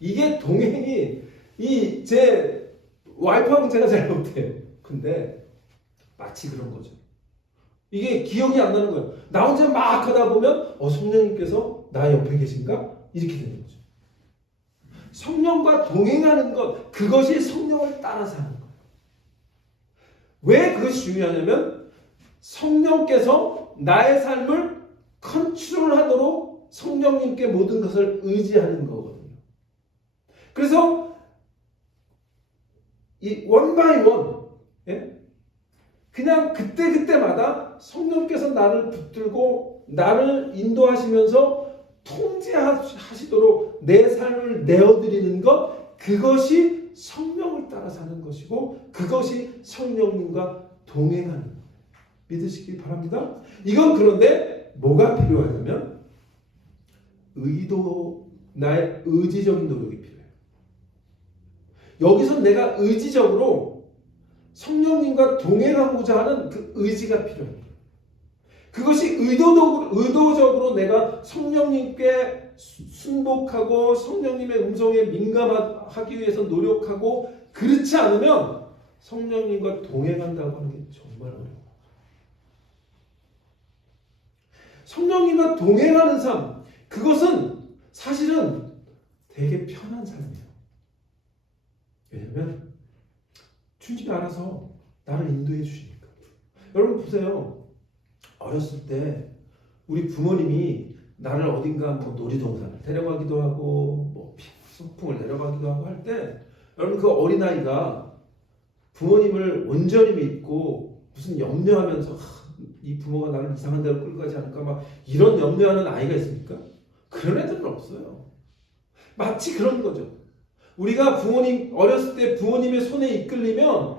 이게 동행이 제 와이프하고는 제가 잘 못해요. 근데 마치 그런 거죠. 이게 기억이 안 나는 거예요. 나 혼자 막 하다 보면 성령님께서 나 옆에 계신가? 이렇게 되는 거죠. 성령과 동행하는 것, 그것이 성령을 따라 사는 거예요. 왜 그것이 중요하냐면 성령께서 나의 삶을 컨트롤하도록 성령님께 모든 것을 의지하는 거거든요. 그래서 이 원 바이 원, 그냥 그때마다 성령께서 나를 붙들고 나를 인도하시면서 통제하시도록 내 삶을 내어드리는 것, 그것이 성령을 따라 사는 것이고 그것이 성령님과 동행하는 것. 믿으시기 바랍니다. 이건 그런데 뭐가 필요하냐면 의도는 나의 의지적인 노력이 필요해요. 여기서 내가 의지적으로 성령님과 동행하고자 하는 그 의지가 필요해요. 그것이 의도적으로 내가 성령님께 순복하고 성령님의 음성에 민감하기 위해서 노력하고 그렇지 않으면 성령님과 동행한다고 하는 게 정말 어려워요. 성령님과 동행하는 삶, 그것은 사실은 되게 편한 삶이에요. 왜냐하면 주님이 알아서 나를 인도해 주시니까. 여러분 보세요. 어렸을 때 우리 부모님이 나를 어딘가 뭐 놀이동산을 데려가기도 하고 뭐 소풍을 데려가기도 하고 할 때 여러분 그 어린아이가 부모님을 온전히 믿고 무슨 염려하면서 이 부모가 나를 이상한 데로 끌고 가지 않을까 막 이런 염려하는 아이가 있습니까? 그런 애들은 없어요. 마치 그런 거죠. 우리가 어렸을 때 부모님의 손에 이끌리면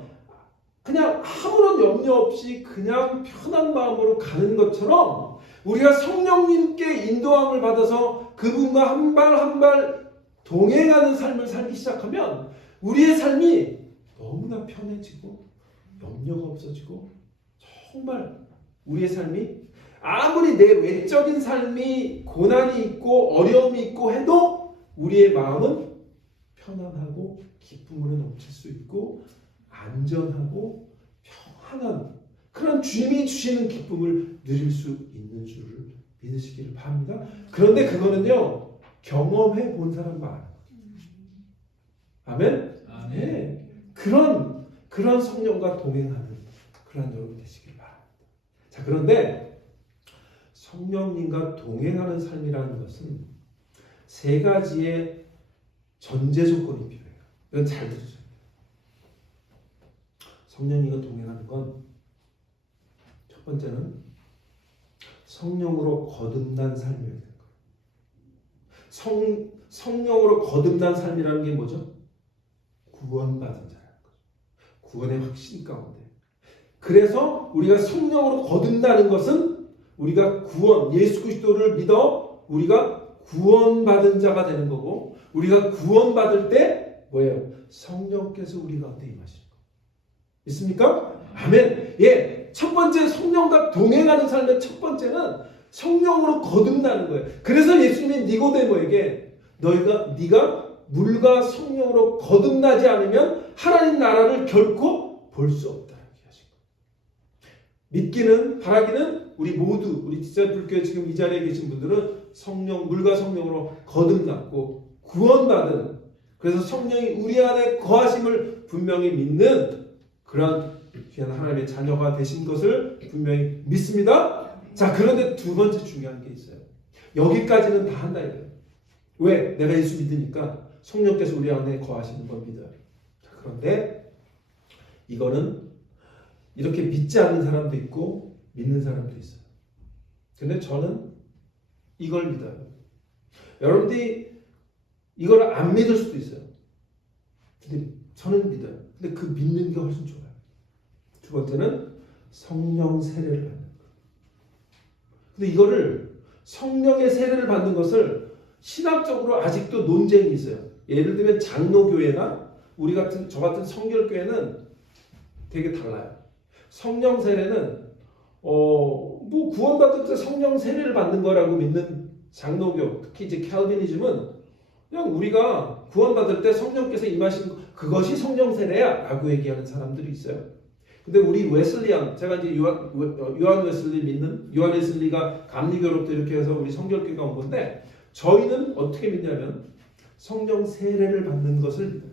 그냥 아무런 염려 없이 그냥 편한 마음으로 가는 것처럼 우리가 성령님께 인도함을 받아서 그분과 한 발 한 발 동행하는 삶을 살기 시작하면 우리의 삶이 너무나 편해지고 염려가 없어지고 정말 우리의 삶이 아무리 내 외적인 삶이 고난이 있고 어려움이 있고 해도 우리의 마음은 편안하고 기쁨으로 넘칠 수 있고 안전하고 평안한 그런 주님이 주시는 기쁨을 누릴 수 있는 줄을 믿으시기를 바랍니다. 그런데 그거는요 경험해 본 사람만 아멘? 네. 그런 성령과 동행하는 그런 여러분 되시길 바랍니다. 자, 그런데 성령님과 동행하는 삶이라는 것은 세 가지의 전제 조건이 필요해요. 이건 잘 들으세요. 성령님과 동행하는 건 첫 번째는 성령으로 거듭난 삶이어야 되는 거예요. 성령으로 거듭난 삶이라는 게 뭐죠? 구원받은 자라는 거죠. 구원의 확신 가운데. 그래서 우리가 성령으로 거듭나는 것은 우리가 예수 그리스도를 믿어 우리가 구원받은 자가 되는 거고 우리가 구원받을 때 뭐예요? 성령께서 우리 가운데 임하시는 거. 있습니까? 아멘. 예. 첫 번째 성령과 동행하는 삶의 첫 번째는 성령으로 거듭나는 거예요. 그래서 예수님이 니고데모에게 네가 물과 성령으로 거듭나지 않으면 하나님 나라를 결코 볼 수 없다라고 하신 거예요. 믿기는 바라기는 우리 디사이플교회 지금 이 자리에 계신 분들은 물과 성령으로 거듭났고 구원받은 그래서 성령이 우리 안에 거하심을 분명히 믿는 그런 귀한 하나님의 자녀가 되신 것을 분명히 믿습니다. 자, 그런데 두 번째 중요한 게 있어요. 여기까지는 다 한다 이거예요. 왜? 내가 예수 믿으니까 성령께서 우리 안에 거하시는 걸 믿어요. 자, 그런데 이거는 이렇게 믿지 않는 사람도 있고 믿는 사람도 있어요. 근데 저는 이걸 믿어요. 여러분들이 이걸 안 믿을 수도 있어요. 근데 저는 믿어요. 근데 그 믿는 게 훨씬 좋아요. 두 번째는 성령 세례를 받는 거예요. 근데 이거를 성령의 세례를 받는 것을 신학적으로 아직도 논쟁이 있어요. 예를 들면 장로교회나 저 같은 성결교회는 되게 달라요. 성령 세례는 뭐 구원받을 때 성령 세례를 받는 거라고 믿는 장로교, 특히 이제 캘비니즘은 그냥 우리가 구원받을 때 성령께서 임하신 그것이 성령 세례야라고 얘기하는 사람들이 있어요. 근데 우리 웨슬리안, 제가 이제 요한 웨슬리 믿는 요한 웨슬리가 감리교로부터 이렇게 해서 우리 성결교회가 온 건데 저희는 어떻게 믿냐면 성령 세례를 받는 것을 믿어요.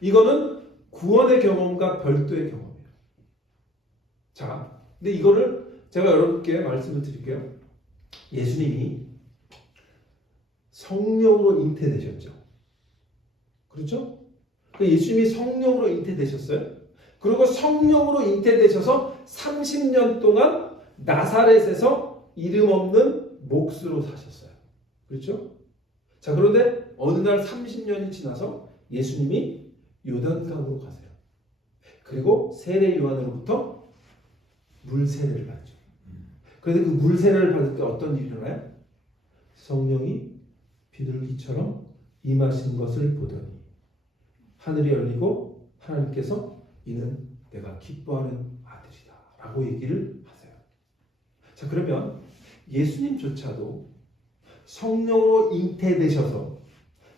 이거는 구원의 경험과 별도의 경험이에요. 자, 근데 이거를 제가 여러분께 말씀을 드릴게요. 예수님이 성령으로 잉태되셨죠. 그렇죠? 예수님이 성령으로 잉태되셨어요. 그리고 성령으로 잉태되셔서 30년 동안 나사렛에서 이름 없는 몫으로 사셨어요. 그렇죠? 자, 그런데 어느 날 30년이 지나서 예수님이 요단강으로 가세요. 그리고 세례 요한으로부터 물 세례를 받죠. 그런데 그 물 세례를 받을 때 어떤 일이 일어나요? 성령이 비둘기처럼 임하신 것을 보더니 하늘이 열리고 하나님께서 이는 내가 기뻐하는 아들이다 라고 얘기를 하세요. 자, 그러면 예수님조차도 성령으로 잉태되셔서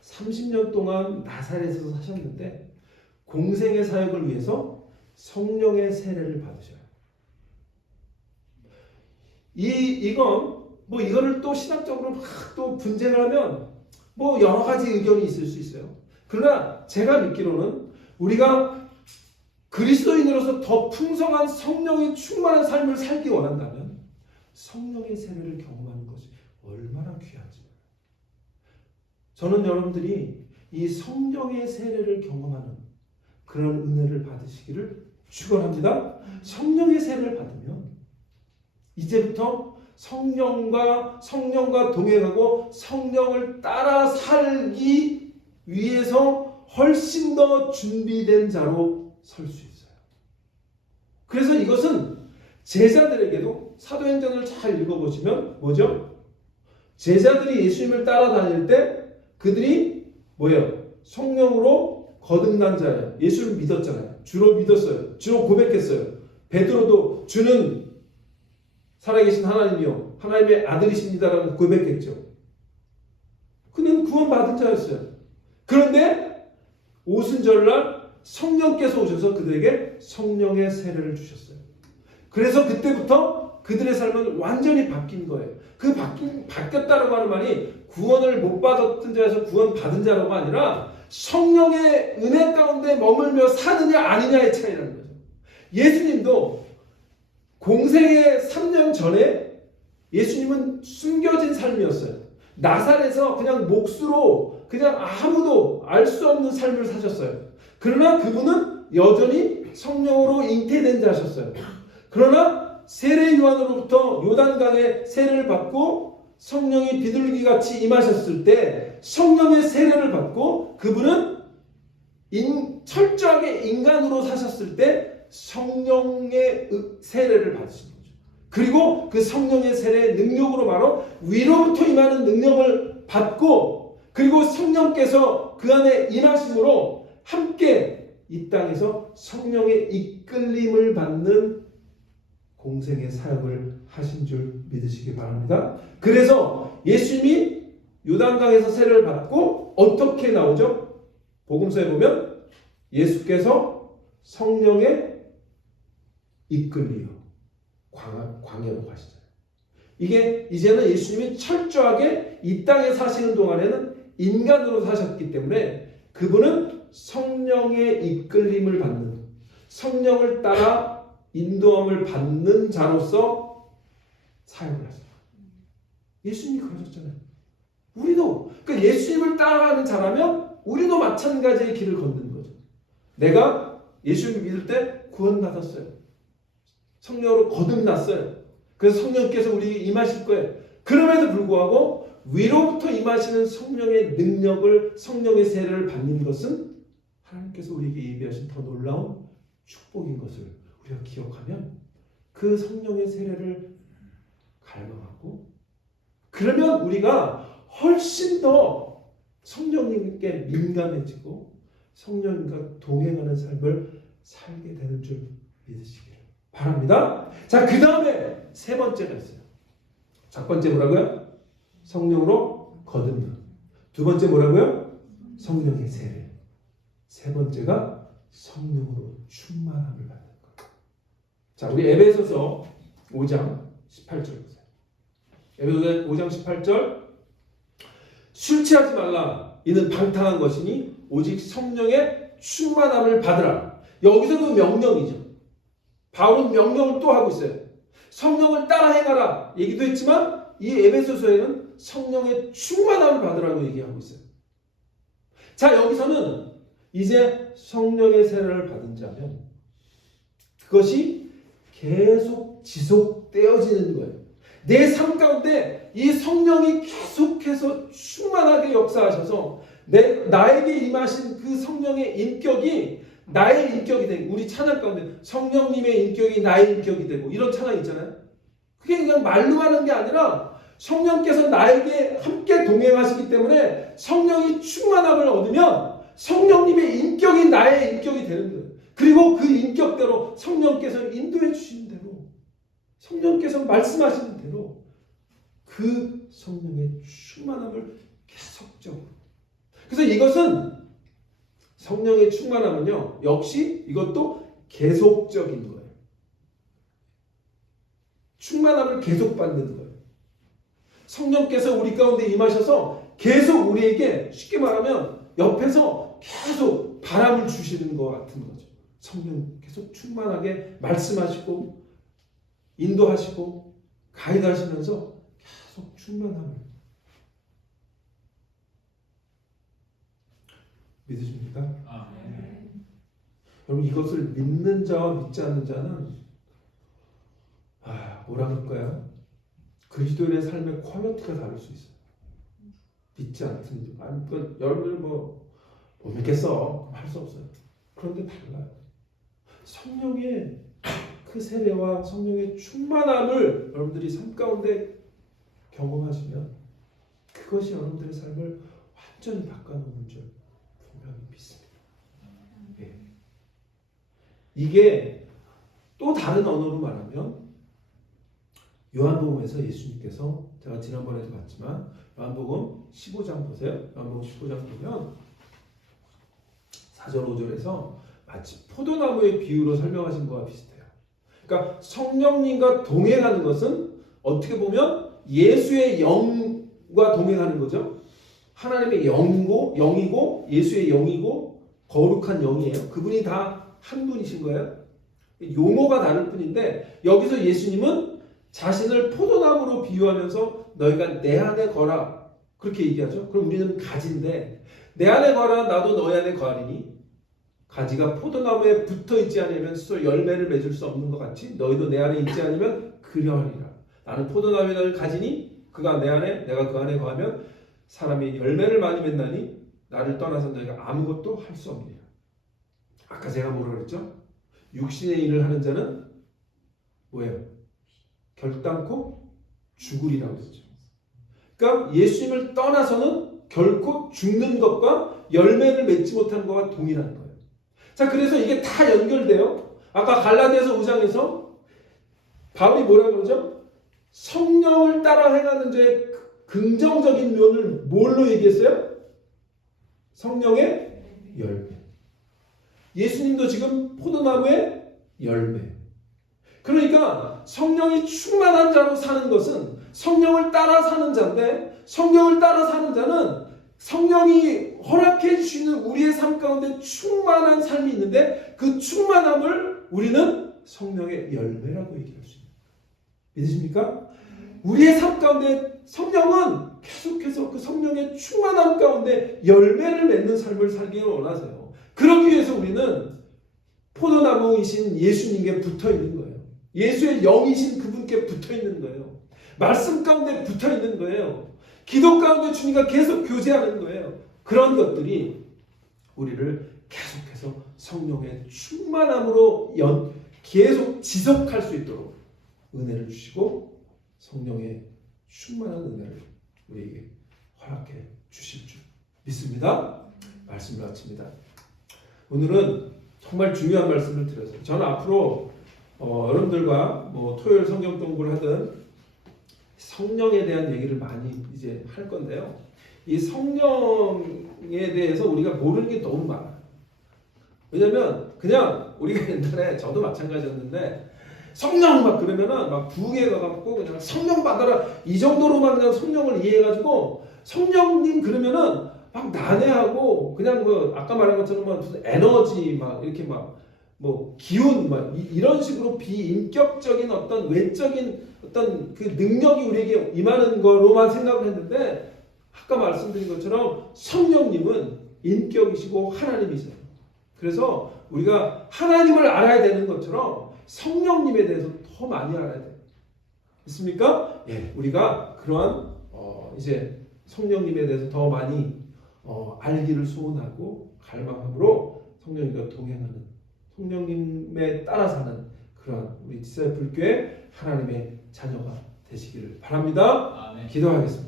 30년 동안 나사렛에서 사셨는데 공생의 사역을 위해서 성령의 세례를 받으셔요. 이건 뭐 이거를 또 신학적으로 막 또 분쟁을 하면 뭐 여러 가지 의견이 있을 수 있어요. 그러나 제가 믿기로는 우리가 그리스도인으로서 더 풍성한 성령이 충만한 삶을 살기 원한다면 성령의 세례를 경험하는 것이 얼마나 귀한지. 저는 여러분들이 이 성령의 세례를 경험하는 그런 은혜를 받으시기를 축원합니다. 성령의 세례를 받으면 이제부터 성령과 동행하고 성령을 따라 살기 위해서 훨씬 더 준비된 자로 설 수 있어요. 그래서 이것은 제자들에게도 사도행전을 잘 읽어보시면 뭐죠? 제자들이 예수님을 따라다닐 때 그들이 뭐예요? 성령으로 거듭난 자예요. 예수를 믿었잖아요. 주로 믿었어요. 주로 고백했어요. 베드로도 주는 살아계신 하나님이요 하나님의 아들이십니다라고 고백했죠. 그는 구원받은 자였어요. 그런데 오순절날 성령께서 오셔서 그들에게 성령의 세례를 주셨어요. 그래서 그때부터 그들의 삶은 완전히 바뀐 거예요. 바뀌었다라고 하는 말이 구원을 못 받았던 자에서 구원받은 자라고 아니라 성령의 은혜 가운데 머물며 사느냐 아니냐의 차이라는 거죠. 예수님도 공생의 3년 전에 예수님은 숨겨진 삶이었어요. 나사렛에서 그냥 몫으로 그냥 아무도 알 수 없는 삶을 사셨어요. 그러나 그분은 여전히 성령으로 잉태된 자셨어요. 그러나 세례 요한으로부터 요단강에 세례를 받고 성령이 비둘기같이 임하셨을 때 성령의 세례를 받고 그분은 철저하게 인간으로 사셨을 때 성령의 세례를 받으신 거죠. 그리고 그 성령의 세례의 능력으로 바로 위로부터 임하는 능력을 받고 그리고 성령께서 그 안에 임하심으로 함께 이 땅에서 성령의 이끌림을 받는 공생의 사역을 하신 줄 믿으시기 바랍니다. 그래서 예수님이 요단강에서 세례를 받고 어떻게 나오죠? 복음서에 보면 예수께서 성령의 이끌리어 광야로 가시잖아요. 이게 이제는 예수님이 철저하게 이 땅에 사시는 동안에는 인간으로 사셨기 때문에 그분은 성령의 이끌림을 받는 성령을 따라 인도함을 받는 자로서 사역을 하셨어요. 예수님이 그러셨잖아요. 우리도 그러니까 예수님을 따라가는 자라면 우리도 마찬가지의 길을 걷는 거죠. 내가 예수님을 믿을 때 구원받았어요. 성령으로 거듭났어요. 그래서 성령께서 우리에게 임하실 거예요. 그럼에도 불구하고 위로부터 임하시는 성령의 능력을 성령의 세례를 받는 것은 하나님께서 우리에게 예비하신 더 놀라운 축복인 것을 우리가 기억하면 그 성령의 세례를 갈망하고 그러면 우리가 훨씬 더 성령님께 민감해지고 성령님과 동행하는 삶을 살게 되는 줄 믿으시기를 바랍니다. 자, 그 다음에 세 번째가 있어요. 첫 번째 뭐라고요? 성령으로 거듭남. 두 번째 뭐라고요? 성령의 세례. 세 번째가 성령으로 충만함을 받는 것. 자, 우리 에베소서 5장 18절 보세요. 에베소서 5장 18절 술 취하지 말라. 이는 방탕한 것이니 오직 성령의 충만함을 받으라. 여기서도 명령이죠. 바울은 명령을 또 하고 있어요. 성령을 따라 행하라 얘기도 했지만 이 에베소서에는 성령의 충만함을 받으라고 얘기하고 있어요. 자, 여기서는 이제 성령의 세례를 받은 자면 그것이 계속 지속되어지는 거예요. 내 삶 가운데 이 성령이 계속해서 충만하게 역사하셔서 나에게 임하신 그 성령의 인격이 나의 인격이 되고 우리 찬양 가운데 성령님의 인격이 나의 인격이 되고 이런 찬양 있잖아요. 그게 그냥 말로 하는 게 아니라 성령께서 나에게 함께 동행하시기 때문에 성령이 충만함을 얻으면 성령님의 인격이 나의 인격이 되는 거예요. 그리고 그 인격대로 성령께서 인도해 주시는 대로, 성령께서 말씀하시는 대로 그 성령의 충만함을 계속적으로. 그래서 이것은 성령의 충만함은요, 역시 이것도 계속적인 거예요. 충만함을 계속 받는 거예요. 성령께서 우리 가운데 임하셔서 계속 우리에게, 쉽게 말하면 옆에서 계속 바람을 주시는 것 같은 거죠. 성령 계속 충만하게 말씀하시고 인도하시고 가이드하시면서 계속 충만함을. 믿으십니까? 아멘. 여러분, 이것을 믿는 자와 믿지 않는 자는 뭐라 그럴까요? 그리스도인의 삶의 퀄리티가 다를 수 있어요. 믿지 않든, 여러분들 못 믿겠어 할 수 없어요. 그런데 달라요. 성령의 그 세례와 성령의 충만함을 여러분들이 삶 가운데 경험하시면 그것이 여러분들의 삶을 완전히 바꿔놓는 줄 분명히 믿습니다. 예. 이게 또 다른 언어로 말하면 요한복음에서 예수님께서, 제가 지난번에도 봤지만 요한복음 15장 보세요. 요한복음 15장 보면 4절 5절에서 마치 포도나무의 비유로 설명하신 것과 비슷해요. 그러니까 성령님과 동행하는 것은 어떻게 보면 예수의 영과 동행하는 거죠. 하나님의 영이고 예수의 영이고 거룩한 영이에요. 그분이 다 한 분이신 거예요. 용어가 다를 뿐인데 여기서 예수님은 자신을 포도나무로 비유하면서 너희가 내 안에 거라 그렇게 얘기하죠. 그럼 우리는 가지인데 내 안에 거라 나도 너희 안에 거하리니 가지가 포도나무에 붙어있지 않으면 스스로 열매를 맺을 수 없는 것 같이 너희도 내 안에 있지 않으면 그러하리라. 나는 포도나무에 너를 가지니 그가 내 안에 내가 그 안에 거하면 사람이 열매를 많이 맺나니 나를 떠나서 너희가 아무것도 할 수 없느니라. 아까 제가 뭐라 그랬죠? 육신의 일을 하는 자는 뭐예요? 결단코 죽으리라고 했죠. 그러니까 예수님을 떠나서는 결코 죽는 것과 열매를 맺지 못하는 것과 동일한 거예요. 자, 그래서 이게 다 연결돼요. 아까 갈라디아서 5장에서 바울이 뭐라고 그러죠? 성령을 따라 행하는 자의 긍정적인 면을 뭘로 얘기했어요? 성령의 열매. 예수님도 지금 포도나무의 열매. 그러니까 성령이 충만한 자로 사는 것은 성령을 따라 사는 자인데, 성령을 따라 사는 자는 성령이 허락해 주시는 우리의 삶 가운데 충만한 삶이 있는데 그 충만함을 우리는 성령의 열매라고 얘기할 수 있습니다. 믿으십니까? 우리의 삶 가운데 성령은 계속해서 그 성령의 충만함 가운데 열매를 맺는 삶을 살기를 원하세요. 그러기 위해서 우리는 포도나무이신 예수님께 붙어 있는 거예요. 예수의 영이신 그분께 붙어 있는 거예요. 말씀 가운데 붙어 있는 거예요. 기도 가운데 주님과 계속 교제하는 거예요. 그런 것들이 우리를 계속해서 성령의 충만함으로 계속 지속할 수 있도록 은혜를 주시고 성령의 충만한 은혜를 우리에게 허락해 주실 줄 믿습니다. 말씀을 마칩니다. 오늘은 정말 중요한 말씀을 드렸어요. 저는 앞으로 여러분들과 토요일 성경 공부를 하든 성령에 대한 얘기를 많이 이제 할 건데요. 이 성령에 대해서 우리가 모르는 게 너무 많아요. 왜냐면 그냥 우리가 옛날에 저도 마찬가지였는데 성령 막 그러면은 막 부흥회 가갖고 그냥 성령 받아라 이 정도로만 그냥 성령을 이해해가지고 성령님 그러면은 막 난해하고 그냥 아까 말한 것처럼 무슨 에너지 막 이렇게 막 기운 막 이런 식으로 비인격적인 어떤 외적인 어떤 그 능력이 우리에게 임하는 거로만 생각을 했는데 아까 말씀드린 것처럼 성령님은 인격이시고 하나님이세요. 그래서 우리가 하나님을 알아야 되는 것처럼 성령님에 대해서 더 많이 알아야 돼요. 있습니까? 예, 우리가 그러한 이제 성령님에 대해서 더 많이 알기를 소원하고 갈망함으로 성령님과 동행하는 성령님에 따라 사는 그런 우리 디사이플 교회 하나님의 자녀가 되시기를 바랍니다. 아멘. 기도하겠습니다.